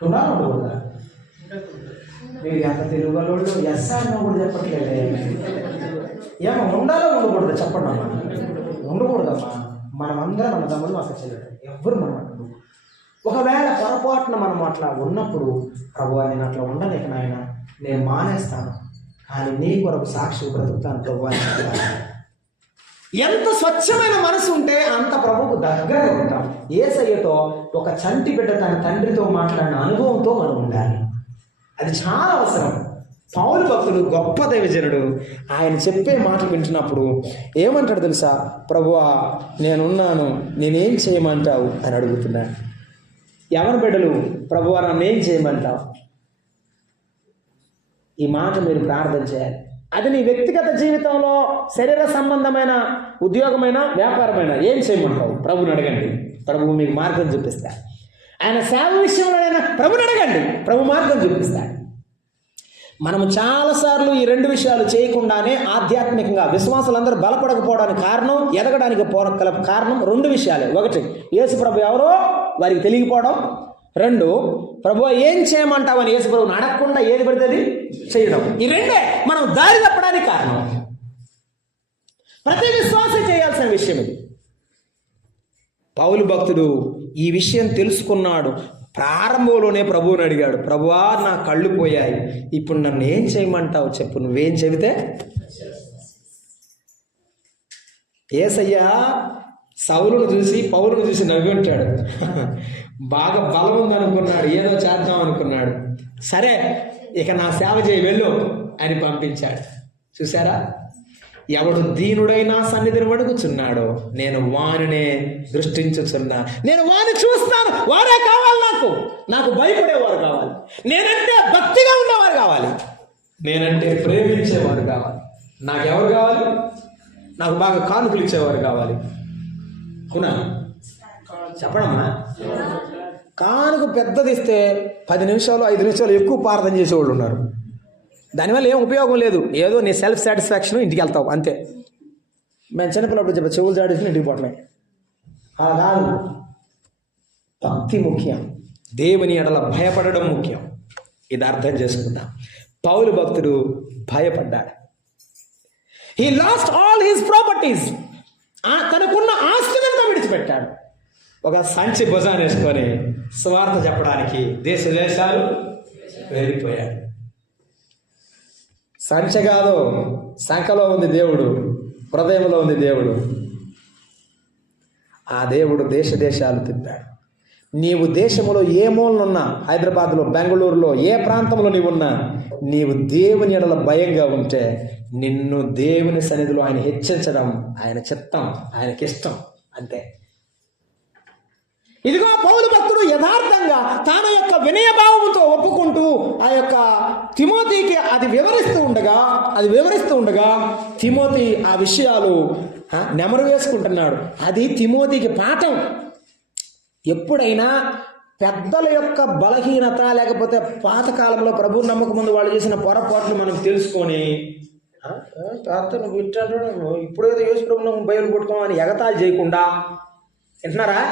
ఉండకూడదా? మీరు ఎంత తెలుగు వాళ్ళు ఎస్ అన్న కూడా చెప్పట్లేదు. ఏమో ఉండాలో ఉండకూడదు చెప్పండి అమ్మా. ఉండకూడదమ్మా. మనమందరం మన తమ్ముడు అసలు చేయడం ఎవ్వరు మనం అంటారు. ఒకవేళ పొరపాటున మనం అట్లా ఉన్నప్పుడు, ప్రభువా నేను అట్లా ఉండలేక నాయన, నేను మానేస్తాను, కానీ నీ కొరకు సాక్షి బ్రతుకుతాను ప్రభువా. ఎంత స్వచ్ఛమైన మనసు ఉంటే అంత ప్రభువుకు దగ్గరగా ఉంటాం. యేసయ్యతో ఒక చంటి బిడ్డ తన తండ్రితో మాట్లాడిన అనుభవంతో మనం ఉండాలి. అది చాలా అవసరం. పౌలు భక్తుడు గొప్ప దైవజనుడు. ఆయన చెప్పే మాటలు వింటున్నప్పుడు ఏమంటాడు తెలుసా? ప్రభువా నేనున్నాను, నేనేం చేయమంటావు అని అడుగుతున్నాను. ఎవరి బిడ్డలు? ప్రభువా నన్నేం చేయమంటావు? ఈ మాట మీరు ప్రార్థన చేయాలి. అది నీ వ్యక్తిగత జీవితంలో శరీర సంబంధమైన, ఉద్యోగమైన, వ్యాపారమైన ఏం చేయమంటావు? ప్రభుని అడగండి, ప్రభువు మీకు మార్గం చూపిస్తా. ఆయన సేవ విషయంలోనైనా ప్రభుని అడగండి, ప్రభు మార్గం చూపిస్తాడు. మనము చాలాసార్లు ఈ రెండు విషయాలు చేయకుండానే ఆధ్యాత్మికంగా విశ్వాసులందరూ బలపడకపోవడానికి కారణం, ఎదగడానికి కారణం రెండు విషయాలే. ఒకటి, యేసు ప్రభు ఎవరో వారికి తెలియకపోవడం. రెండు, ప్రభువా ఏం చేయమంటావని యేసు ప్రభువుని అడగకుండా ఏది పడుతుంది చేయడం. ఈ రెండే మనం దారి తప్పడానికి కారణం. ప్రతి విశ్వాసం చేయాల్సిన విషయం ఇది. పౌలు భక్తుడు ఈ విషయం తెలుసుకున్నాడు. ప్రారంభంలోనే ప్రభువుని అడిగాడు, ప్రభువా నా కళ్ళు పోయాయి, ఇప్పుడు నన్ను ఏం చేయమంటావు చెప్పు, నువ్వేం చెబితే. యేసయ్య సౌలును చూసి పౌలును చూసి నవ్వి ఉంటాడు. బాగా బలం ఉందనుకున్నాడు, ఏదో చేద్దాం అనుకున్నాడు. సరే ఇక నా సేవ చేయి వెళ్ళు అని పంపించాడు. చూసారా? ఎవడు దీనుడైనా సన్నిధిని వణుకుచున్నాడో నేను వానినే దృష్టించుచున్నా. నేను వాని చూస్తాను, వారే కావాలి నాకు భయపడేవారు కావాలి, నేనంటే భక్తిగా ఉండేవారు కావాలి, నేనంటే ప్రేమించేవారు కావాలి. నాకెవరు కావాలి? నాకు బాగా కానుకలు ఇచ్చేవారు కావాలి. అవునా? చెప్పడమ్మా. కానుక పెద్దది ఇస్తే 10 నిమిషాలు 5 నిమిషాలు ఎక్కువ ప్రార్థన చేసేవాళ్ళు ఉన్నారు. దానివల్ల ఏం ఉపయోగం లేదు. ఏదో నీ సెల్ఫ్ సాటిస్ఫాక్షన్, ఇంటికి వెళ్తావు అంతే. మేము చిన్నపిల్లప్పుడు చెప్పి చెవులు జాడేసి ఇంటికి పోవట్లేదు. అలా కాదు. భక్తి ముఖ్యం, దేవుని ఎడల భయపడడం ముఖ్యం. ఇది అర్థం చేసుకుందాం. పౌలు భక్తుడు భయపడ్డాడు. He lost all his properties. తనకున్న ఆస్తినంతా విడిచిపెట్టాడు. ఒక సంచి భుజాన్ని వేసుకొని స్వార్థ చెప్పడానికి దేశాలు వెళ్ళిపోయాడు. సంచి కాదు, సంఖలో ఉంది దేవుడు, హృదయంలో ఉంది దేవుడు. ఆ దేవుడు దేశాలు తిప్పాడు. నీవు దేశంలో ఏ మూలనున్నా, హైదరాబాద్లో, బెంగళూరులో, ఏ ప్రాంతంలో నీవున్నా, నీవు దేవుని ఎడల భయంగా ఉంటే నిన్ను దేవుని సన్నిధిలో ఆయన హెచ్చరించడం ఆయన చిత్తం, ఆయనకిష్టం. అంతే. ఇదిగో పౌలు భక్తుడు యథార్థంగా తన యొక్క వినయభావంతో ఒప్పుకుంటూ ఆ యొక్క తిమోతికి అది వివరిస్తూ ఉండగా తిమోతి ఆ విషయాలు నెమరు వేసుకుంటున్నాడు. అది తిమోతికి పాఠం. ఎప్పుడైనా పెద్దల యొక్క బలహీనత, లేకపోతే పాతకాలంలో ప్రభువు నమ్మక ముందు వాళ్ళు చేసిన పొరపాట్లు మనం తెలుసుకొని ఇప్పుడేదో యేసు ప్రభువు బైబిల్ పట్టుకోమని ఎగతాళి చేయకుండా, వింటున్నారా?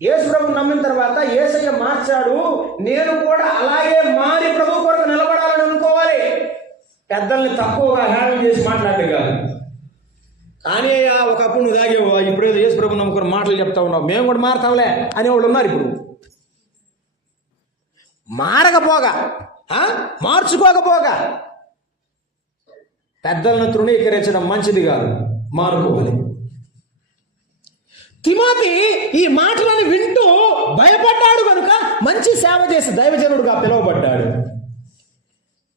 యేసు ప్రభువు నమ్మిన తర్వాత యేసయ్య మార్చాడు, నేను కూడా అలాగే మారి ప్రభు కొరకు నిలబడాలని అనుకోవాలి. పెద్దల్ని తక్కువగా హ్యాండిల్ చేసి మాట్లాడే కాదు. కానీ ఒకప్పుడు నువ్వు తాగేవో, ఇప్పుడేదో యేసు ప్రభు నమ్ముకుని మాటలు చెప్తా ఉన్నావు, మేము కూడా మారతాంలే అనేవాళ్ళు ఉన్నారు. ఇప్పుడు మారకపోగా, మార్చుకోకపోగా పెద్దలను తృణీకరించడం మంచిది కాదు, మారుకోవాలి. తిమోతి ఈ మాటలను వింటూ భయపడ్డాడు కనుక మంచి సేవ చేసి దైవజనుడుగా పిలువబడ్డాడు.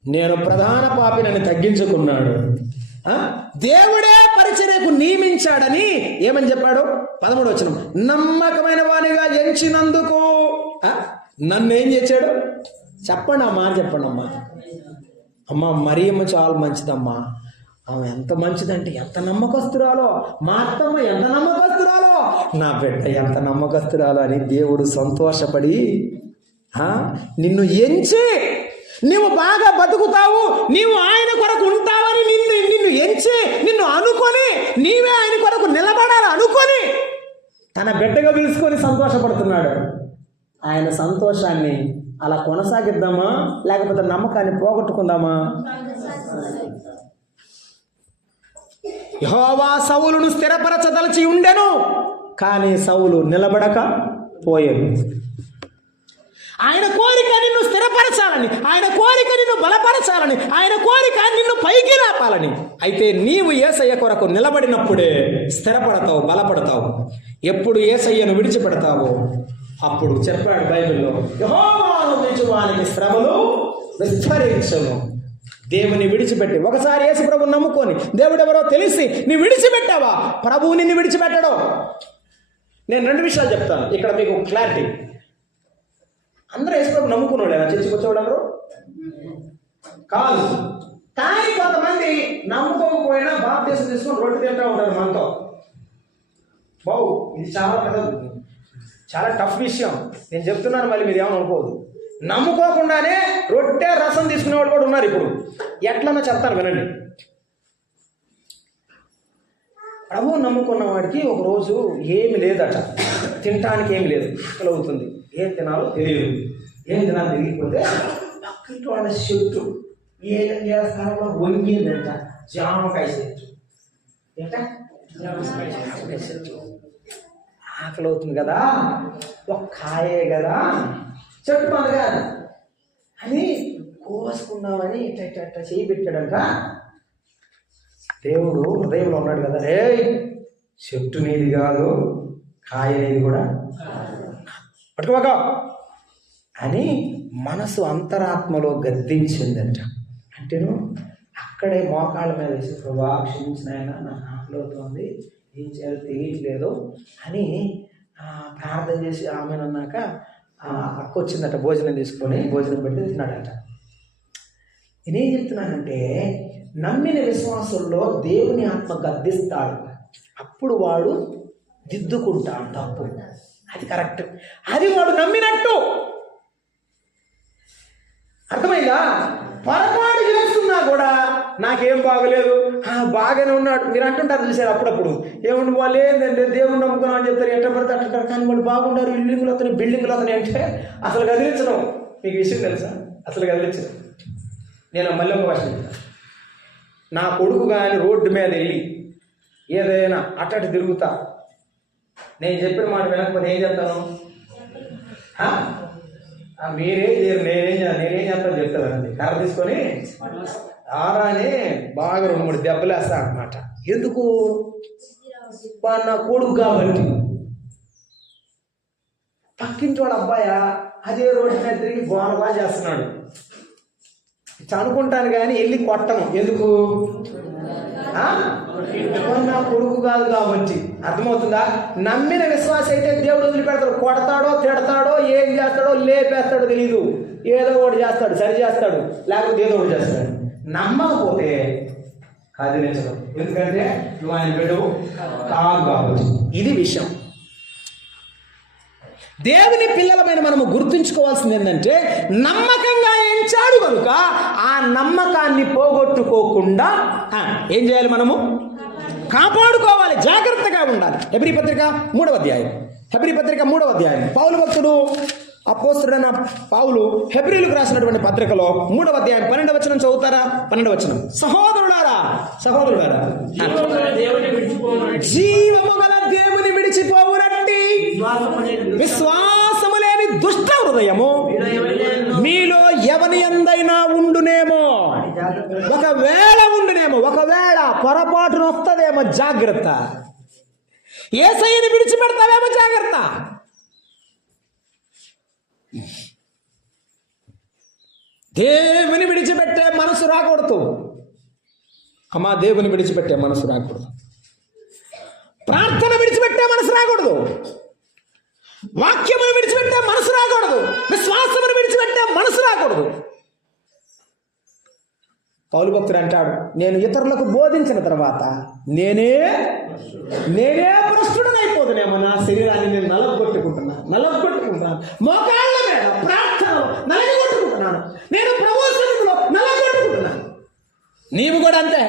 నేను ప్రధాన పాపినని తగ్గించుకున్నాడు. దేవుడే పరిచర్యకు నియమించాడని ఏమని చెప్పాడు? 13వ వచనం, నమ్మకమైన వానిగా ఎంచినందుకు నన్ను ఏం చేశాడు? చెప్పండి అమ్మా. అమ్మ మరియమ్మ చాలా మంచిదమ్మా. ఆమె ఎంత మంచిదంటే ఎంత నమ్మకస్తురాలో, మా అత్తమ్మ ఎంత నమ్మకస్తురాలో, నా బిడ్డ ఎంత నమ్మకస్తురాలో అని దేవుడు సంతోషపడి నిన్ను ఎంచి నీవు బాగా బతుకుతావు, నీవు ఆయన కొరకు ఉంటావని నిన్ను ఎంచి, నిన్ను అనుకొని, నీవే ఆయన కొరకు నిలబడాలి అనుకొని తన బిడ్డగా పిలుచుకొని సంతోషపడుతున్నాడు. ఆయన సంతోషాన్ని అలా కొనసాగిద్దామా, లేకపోతే నమ్మకాన్ని పోగొట్టుకుందామా? యెహోవా సౌలును స్థిరపరచదలచి ఉండెను, కానీ సౌలు నిలబడక పోయాడు. ఆయన కోరిక నిన్ను స్థిరపరచాలని, ఆయన కోరిక నిన్ను బలపరచాలని, ఆయన కోరిక నిన్ను పైకి లేపాలని. అయితే నీవు యేసయ్య కొరకు నిలబడినప్పుడే స్థిరపడతావు, బలపడతావు. ఎప్పుడు యేసయ్యను విడిచిపెడతావో అప్పుడు చెప్పాడు బైబిల్లో, యెహోవాను విడిచివానికి శ్రమలు విస్తరించును. దేవుని విడిచిపెట్టి ఒకసారి యేసు ప్రభువుని నమ్ముకొని దేవుడు ఎవరో తెలిసి నీ విడిచిపెట్టావా, ప్రభువు నిన్ను విడిచిపెట్టడు. నేను 2 విషయాలు చెప్తాను ఇక్కడ మీకు క్లారిటీ. అందరూ యేసు ప్రభు నమ్ముకున్నాడు, చర్చికి వచ్చేవాడు అందరూ కాదు. కానీ కొంతమంది నమ్ముకోకపోయినా బాప్తీసం తీసుకొని రొట్టె తింటూ ఉంటారు మనతో. బావు, ఇది చాలా టఫ్ విషయం నేను చెప్తున్నాను, మళ్ళీ మీరు ఏమని అనుకోవద్దు. నమ్ముకోకుండానే రొట్టె రసం తీసుకునే వాళ్ళు కూడా ఉన్నారు. ఇప్పుడు ఎట్లన్నా చెప్తాను వినండి. ప్రభువు నమ్ముకున్న వాడికి ఒకరోజు ఏమి లేదట, తినటానికి ఏమి లేదు, ఆకలి అవుతుంది, ఏం తినాలో తెలియదు. ఏం తినాలో తెలియకపోతే పక్కటి వాళ్ళ చెట్టు ఏ స్థానంలో వంగిందంట, జామకాయ చెట్టు. జామకాయ చెట్టు. ఆకలి అవుతుంది కదా, ఒక కాయే కదా, చెట్టు మంది కాదు అని కోసుకుందామని ఇట్ట చేయి పెట్టాడంట. దేవుడు హృదయంలో ఉన్నాడు కదా, రే చెట్టు నీది కాదు, కాయ నీది కూడా పట్టుకోక అని మనసు అంతరాత్మలో గద్దించిందంట. అంటేను అక్కడే మోకాళ్ళ మీద వేసి, ప్రభా క్షమించిన ఆయన, నాకు ఆకలి అవుతుంది, ఏం చేయాలో తెలియట్లేదు అని ప్రార్థన చేసి ఆమెనన్నాక అక్క వచ్చిందట, భోజనం తీసుకొని భోజనం పెట్టి తిన్నాడట. నేనేం చెప్తున్నానంటే, నమ్మిన విశ్వాసంలో దేవుని ఆత్మ గద్దిస్తాడు, అప్పుడు వాడు దిద్దుకుంటాడు తప్పు. అది కరెక్ట్, అది వాడు నమ్మినట్టు. అర్థమైందా? పొరపాటు చేస్తున్నా కూడా నాకేం బాగలేదు, బాగానే ఉన్నాడు. మీరు అంటుంటారు చూసారు అప్పుడప్పుడు, ఏముండి వాళ్ళు ఏంటంటే దేవుడు నమ్ముకున్నాం అని చెప్తారు, ఎట్ట పడితే అంటుంటారు. కానీ వాళ్ళు బాగుంటారు, బిల్డింగ్లు వస్తున్నాయి అంటే అసలు కదిలించడం. మీకు విషయం తెలుసా? అసలు కదిలించడం. నేను మళ్ళీ ఒక విషయం చెప్తాను. నా కొడుకు కానీ రోడ్డు మీద వెళ్ళి ఏదైనా అట్టటి తిరుగుతా, నేను చెప్పిన మాట వినకపోతే ఏం చేస్తాను? మీరేం చేయరు, నేనేం చేస్తాను చెప్తానండి. కర్ర తీసుకొని ఆరాని బాగా 2-3 దెబ్బలు వేస్తా అన్నమాట. ఎందుకు? నా కొడుకు కాబట్టి. పక్కింటి వాడు అబ్బాయా అదే రోడ్డు మీద తిరిగి బాగా చేస్తున్నాడు. అనుకుంటాను కానీ వెళ్ళి కొట్టను. ఎందుకు? నా కొడుకు కాదు కాబట్టి. అర్థమవుతుందా? నమ్మిన విశ్వాస అయితే దేవుడు వదిలిపెడతాడు. కొడతాడో తిడతాడో ఏం చేస్తాడో లేపేస్తాడో తెలీదు, ఏదో ఒకటి చేస్తాడు, సరి చేస్తాడు, లేకపోతే ఏదో ఒకటి చేస్తాడు. నమ్మకపోతే అది నిజం. ఎందుకంటే నువ్వు ఆయన బిడ్డవు కాదు కాబట్టి. ఇది విషయం. దేవుని పిల్లలమైన మనము గుర్తుంచుకోవాల్సింది ఏంటంటే నమ్మకంగా ఎంచాడు కనుక ఆ నమ్మకాన్ని పోగొట్టుకోకుండా ఏం చేయాలి? మనము కాపాడుకోవాలి, జాగ్రత్తగా ఉండాలి. హెబ్రీ పత్రిక 3వ అధ్యాయం పౌలు భక్తుడు అపోస్తలుడైన పౌలు హెబ్రీలకు రాసినటువంటి పత్రికలో 3వ అధ్యాయం 12వ వచనం చదువుతారా? 12వ వచనం. సహోదరులారా జీవము గల దేవుని విడిచిపోవునట్టి విశ్వాసము లేని దుష్ట హృదయము మీలో ఎవని యందైనా ఉండునేమో. ఒకవేళ పొరపాటున వస్తుందేమో జాగ్రత్త. యేసయ్యని విడిచిపెడతావేమో జాగ్రత్త. దేవుని విడిచిపెట్టే మనసు రాకూడదు అమ్మా. దేవుని విడిచిపెట్టే మనసు రాకూడదు. ప్రార్థన విడిచిపెట్టే మనసు రాకూడదు. వాక్యమును విడిచిపెట్టే మనసు రాకూడదు. విశ్వాసమును విడిచిపెట్టే మనసు రాకూడదు. పౌలు భక్తుడు అంటాడు, నేను ఇతరులకు బోధించిన తర్వాత నేనే భ్రష్టుడనైపోతున్నామో. నా శరీరాన్ని నేను నలగొట్టుకుంటున్నాను. మోకాళ్ళ మీద ప్రార్థనలో నలగొట్టుకుంటున్నాను. నేను ప్రభు సన్నిధిలో నలగొట్టుకుంటున్నాను. నీవు కూడా అంతే.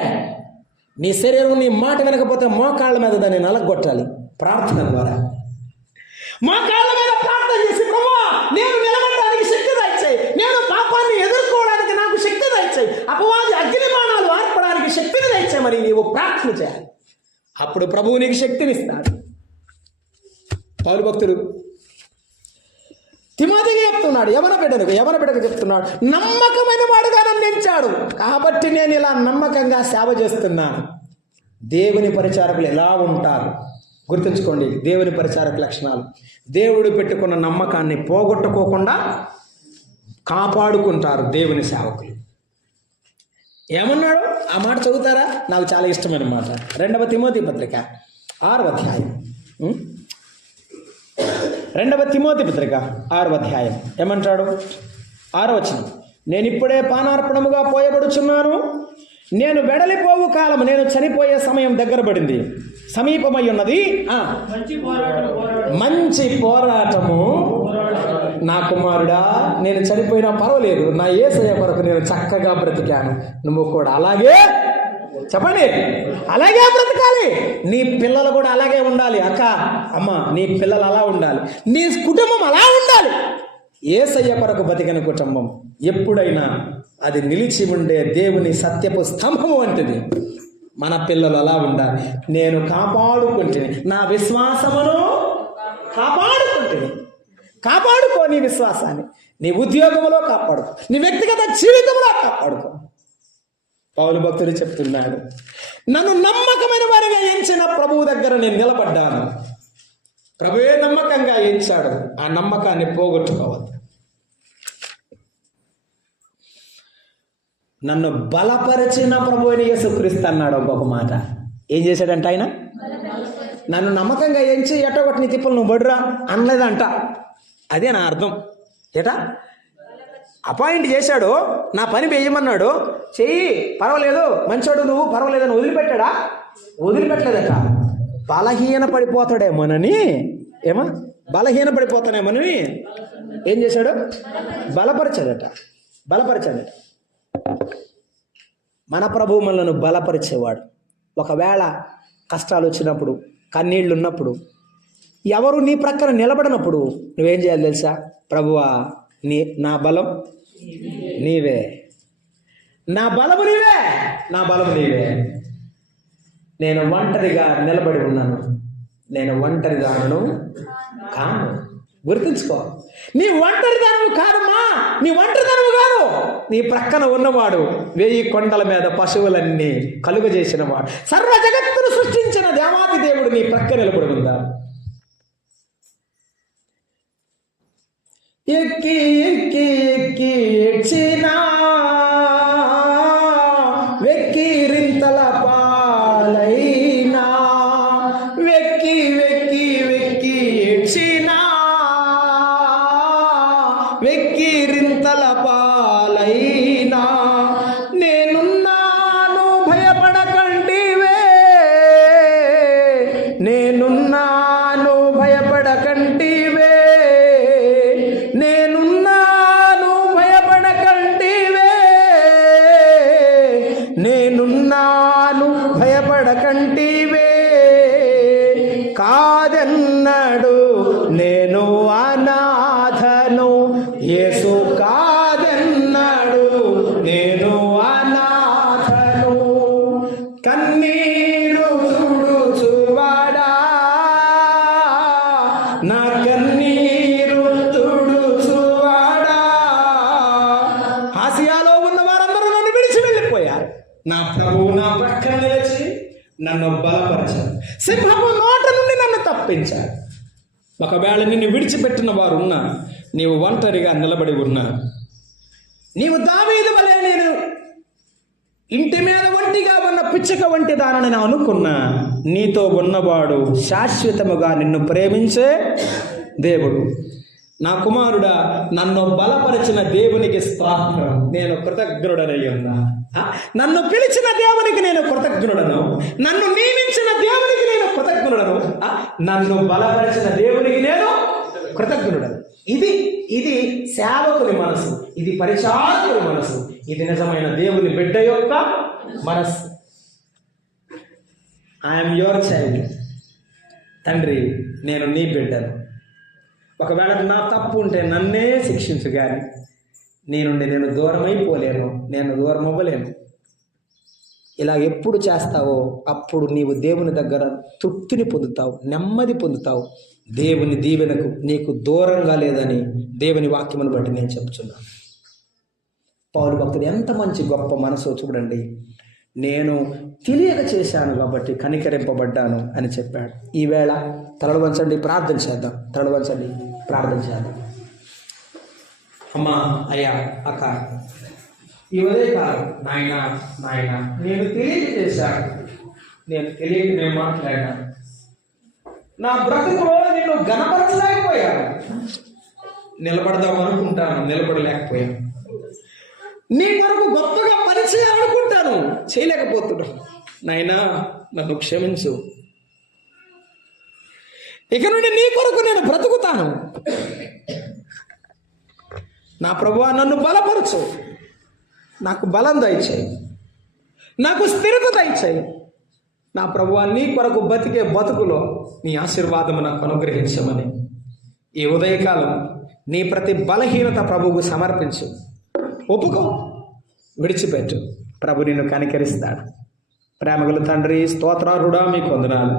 నీ శరీరం నీ మాట వినకపోతే మోకాళ్ళ మీద దాన్ని నలగొట్టాలి ప్రార్థన ద్వారా. మోకాళ్ళ మీద ప్రార్థన చేసి, ప్రభువా నేను నిలబడడానికి శక్తి దయచేయి, నేను పాపాన్ని ఎదుర్కోవడానికి నాకు శక్తి దయచేయి, అపవాది అగ్నిబాణాలు ఆర్పడానికి శక్తిని దయచేయమని నీవు ప్రార్థన చేయాలి. అప్పుడు ప్రభువు నీకు శక్తినిస్తాడు. పౌలు భక్తుడు తిమోతికి చెప్తున్నాడు, యవన బిడ్డకు చెప్తున్నాడు, నమ్మకమైన వాడుగా నన్నించాడు కాబట్టి నేను ఇలా నమ్మకంగా సేవ చేస్తున్నాను. దేవుని పరిచారకులు ఎలా ఉంటారు గుర్తుంచుకోండి. దేవుని పరిచారక లక్షణాలు: దేవుడు పెట్టుకున్న నమ్మకాన్ని పోగొట్టుకోకుండా కాపాడుకుంటారు దేవుని సేవకులు. ఏమన్నాడు ఆ మాట చదువుతారా? నాకు చాలా ఇష్టమైన మాట. 2వ తిమోతి పత్రిక 6వ అధ్యాయం. 2వ తిమోతి పత్రిక 6వ అధ్యాయం ఏమంటాడు? 6వ వచనం. నేను ఇప్పుడే పానార్పణముగా పోయబడుచున్నాను. నేను వెడలిపోవు కాలం, నేను చనిపోయే సమయం దగ్గర పడింది, సమీపమై ఉన్నది. మంచి పోరాటము నా కుమారుడా, నేను చనిపోయినా పర్వాలేదు, నా యేసయ్య కొరకు నేను చక్కగా బ్రతికాను. నువ్వు కూడా అలాగే చెప్పండి, అలాగే బ్రతకాలి. నీ పిల్లలు కూడా అలాగే ఉండాలి. అక్క, అమ్మ, నీ పిల్లలు అలా ఉండాలి. నీ కుటుంబం అలా ఉండాలి. యేసయ్య కొరకు బతికిన కుటుంబం ఎప్పుడైనా అది నిలిచి ఉండే దేవుని సత్యపు స్తంభము వంటిది. మన పిల్లలు అలా ఉండాలి. నేను కాపాడుకుంటుని, నా విశ్వాసమును కాపాడుకుంటుని. కాపాడుకో నీ విశ్వాసాన్ని. నీ ఉద్యోగంలో కాపాడుకో, నీ వ్యక్తిగత జీవితంలో కాపాడుకో. పౌలు భక్తుడు చెప్తున్నాడు, నన్ను నమ్మకమైన వారిగా ఎంచిన ప్రభువు దగ్గర నేను నిలబడ్డాను. ప్రభువే నమ్మకంగా ఎంచాడు. ఆ నమ్మకాన్ని పోగొట్టుకోవద్దు. నన్ను బలపరిచిన ప్రభు అని యేసుక్రీస్తు అన్నాడు. ఇంకొక మాట ఏం చేశాడంట ఆయన? నన్ను నమ్మకంగా ఎంచి ఎట్టొకటి నీ తిప్పలు నువ్వు బడురా అనలేదంట. అదే నా అర్థం. ఏటా అపాయింట్ చేశాడు, నా పని వేయమన్నాడు, చెయ్యి, పర్వాలేదు, మంచోడు నువ్వు, పర్వాలేదని వదిలిపెట్టాడా? వదిలిపెట్టలేదట. బలహీన పడిపోతాడేమోనని, బలహీన పడిపోతానేమోనని ఏం చేశాడు? బలపరిచాడట. మన ప్రభువు మనలను బలపరిచేవాడు. ఒకవేళ కష్టాలు వచ్చినప్పుడు, కన్నీళ్ళు ఉన్నప్పుడు, ఎవరు నీ ప్రక్కన నిలబడినప్పుడు నువ్వేం చేయాలి తెలుసా? ప్రభువా, నా బలం నీవే, నా బలము నీవే. నేను ఒంటరిగా నిలబడి ఉన్నాను, నేను ఒంటరిగాను కాను. గుర్తుంచుకో. నీ ఒంటరితనము కాదమ్మా, నీ ఒంటరితనము కాదు. నీ ప్రక్కన ఉన్నవాడు 1000 కొండల మీద పశువులన్నీ కలుగజేసిన వాడు, సర్వ జగత్తును సృష్టించిన దేవాది దేవుడు నీ ప్రక్క నిలబడి ఉందా? ఎక్కి ఎక్కి ఎక్కి ఏడ్చినా వెక్కిరింతల పాలైనా, వెక్కి వెక్కి వెక్కి ఏడ్చినా వెక్కిరింతల పాలైనా, నేనున్నాను భయపడకండివే, నేనున్నాను భయపడకండివే, నేనున్నాను భయపడకండివే, నేనున్నాను భయపడకండివే, కాదన్నాడు నేను అనాథను, యేసు కాదన్నాడు నేను అనాథను, కన్నీరు తుడుచువాడా నా కన్నీరు తుడుచువాడా. ఆసియాలో ఉన్న వారందరూ నన్ను విడిచి వెళ్ళిపోయారు, నా ప్రభువు నా ప్రక్కన నిలిచి నన్ను బలపరిచారు, సింహపు నోట నుండి నన్ను తప్పించారు. ఒకవేళ నిన్ను విడిచిపెట్టిన వారు ఉన్నా, నీవు ఒంటరిగా నిలబడి ఉన్నా, నీవు దావీదు వలె నేను ఇంటి మీద ఒంటిగా ఉన్న పిచ్చుక వంటి దానని నేను అనుకున్నా, నీతో ఉన్నవాడు శాశ్వతముగా నిన్ను ప్రేమించే దేవుడు. నా కుమారుడా, నన్ను బలపరిచిన దేవునికి స్తోత్రం, నేను కృతజ్ఞుడనై ఉన్నా. నన్ను పిలిచిన దేవునికి నేను కృతజ్ఞుడను, నన్ను నియమించిన దేవునికి నేను కృతజ్ఞుడను, నన్ను బలపరిచిన దేవునికి నేను కృతజ్ఞుడను. ఇది సేవకుని మనసు, ఇది పరిచారకుని మనసు, ఇది నిజమైన దేవుని బిడ్డ యొక్క మనసు. I'm your child. తండ్రి, నేను నీ బిడ్డను. ఒకవేళ నా తప్పు ఉంటే నన్నే శిక్షించు, కానీ నీ నుండి నేను దూరమైపోలేను, నేను దూరం అవ్వలేను. ఇలా ఎప్పుడు చేస్తావో అప్పుడు నీవు దేవుని దగ్గర తృప్తిని పొందుతావు, నెమ్మది పొందుతావు. దేవుని దీవెనకు నీకు దూరంగా లేదని దేవుని వాక్యమును బట్టి నేను చెప్తున్నాను. పౌలు భక్తుడు ఎంత మంచి గొప్ప మనసు చూడండి. నేను తెలియక చేశాను కాబట్టి కనికరింపబడ్డాను అని చెప్పాడు. ఈవేళ తలలు వంచండి, ప్రార్థన చేద్దాం. తలలు వంచండి, ప్రార్థన చేద్దాం. అమ్మా, అయ్యా, అక్క, ఈ ఉదయకాలం నాయన నేను తెలియక చేశాను, నేను తెలియక నేను మాట్లాడాను, నా బ్రతుకులో నిన్ను గణపరచలేకపోయాను. నిలబడదాం అనుకుంటాను, నిలబడలేకపోయాను. నీ కొరకు గొప్పగా పనిచేయాలనుకుంటాను, చేయలేకపోతున్నాను. నాయనా, నన్ను క్షమించు. ఇక నుండి నీ కొరకు నేను బ్రతుకుతాను. నా ప్రభువా, నన్ను బలపరచు, నాకు బలం దయచేయి, నాకు స్థిరత దయచేయి. నా ప్రభువా, నీ కొరకు బతికే బతుకులో నీ ఆశీర్వాదము నాకు అనుగ్రహించమని ఈ ఉదయకాలం నీ ప్రతి బలహీనత ప్రభువుకు సమర్పించు. ఒప్పుకో, విడిచిపెట్టు. ప్రభు నిన్ను కనికరిస్తాడు. ప్రేమగల తండ్రి, స్తోత్రార్హుడా, మీకు వందనాలు.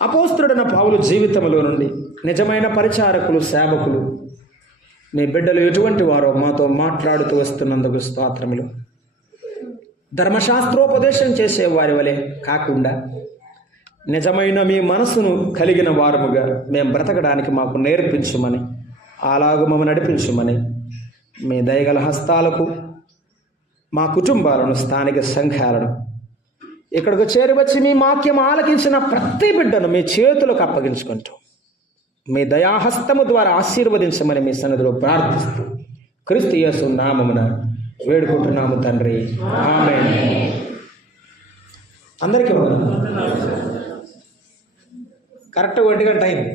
అపోస్తలుడైన పౌలు జీవితంలో నుండి నిజమైన పరిచారకులు, సేవకులు, మీ బిడ్డలు ఎటువంటి వారో మాతో మాట్లాడుతూ వస్తున్నందుకు స్తోత్రములు. ధర్మశాస్త్రోపదేశం చేసే వారి వలె కాకుండా నిజమైన మీ మనసును కలిగిన వారముగా మేము బ్రతకడానికి మాకు నేర్పించుమని, అలాగూ మమ్మల్ని నడిపించుమని మీ దయగల హస్తాలకు మా కుటుంబాలను, స్థానిక సంఘాలను, ఇక్కడికి చేరివచ్చి మీ వాక్యం ఆలకించిన ప్రతి బిడ్డను మీ చేతులకు అప్పగించుకుంటూ మీ దయాహస్తము ద్వారా ఆశీర్వదించమని మీ సన్నిధిలో ప్రార్థిస్తూ క్రీస్తు యేసు నామమున వేడుకుంటున్నాము తండ్రి, ఆమేన్. అందరికీ కరెక్ట్గా 1 గంట అయింది.